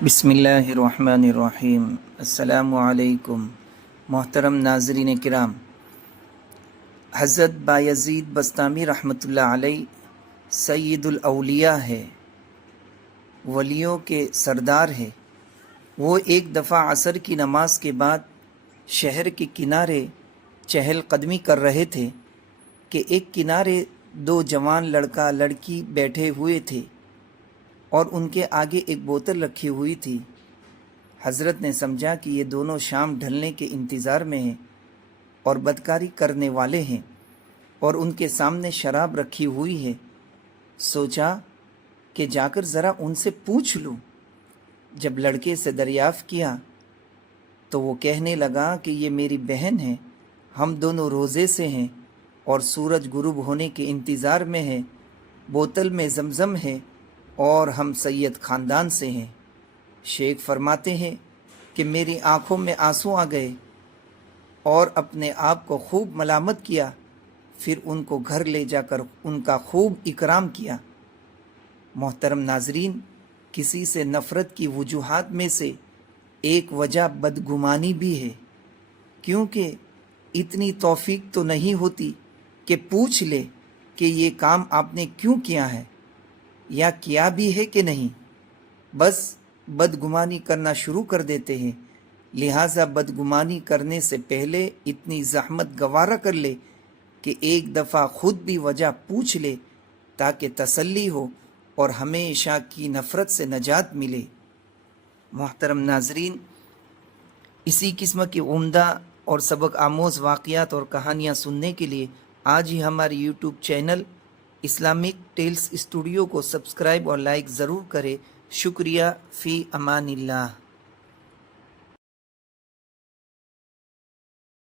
बिस्मिल्लाहिर्रहमानिर्रहीम। अस्सलामु अलैकुम। मोहतरम नाज़रीन किराम, हज़रत बायज़ीद बस्तामी रहमतुल्लाह अलैह सय्यदुल औलिया है, वलियों के सरदार है। वो एक दफ़ा असर की नमाज के बाद शहर के किनारे चहल कदमी कर रहे थे कि एक किनारे दो जवान लड़का लड़की बैठे हुए थे और उनके आगे एक बोतल रखी हुई थी। हज़रत ने समझा कि ये दोनों शाम ढलने के इंतज़ार में हैं और बदकारी करने वाले हैं और उनके सामने शराब रखी हुई है। सोचा कि जाकर ज़रा उनसे पूछ लूँ। जब लड़के से दरियाफ़्त किया तो वो कहने लगा कि ये मेरी बहन है, हम दोनों रोज़े से हैं और सूरज गुरूब होने के इंतज़ार में है। बोतल में ज़मज़म है और हम सैयद ख़ानदान से हैं। शेख फरमाते हैं कि मेरी आँखों में आंसू आ गए और अपने आप को खूब मलामत किया। फिर उनको घर ले जाकर उनका खूब इकराम किया। मोहतरम नाजरीन, किसी से नफ़रत की वजूहात में से एक वजह बदगुमानी भी है, क्योंकि इतनी तौफीक तो नहीं होती कि पूछ ले कि ये काम आपने क्यों किया है या किया भी है कि नहीं। बस बदगुमानी करना शुरू कर देते हैं। लिहाजा बदगुमानी करने से पहले इतनी ज़हमत गवारा कर ले कि एक दफ़ा ख़ुद भी वजह पूछ ले, ताकि तसल्ली हो और हमेशा की नफ़रत से नजात मिले। मोहतरम नाजरीन, इसी किस्म की उम्दा और सबक आमोज़ वाक़यात और कहानियाँ सुनने के लिए आज ही हमारे YouTube channel Islamic Tales Studio को सब्सक्राइब और लाइक ज़रूर करें। शुक्रिया। फ़ी अमानिल्लाह।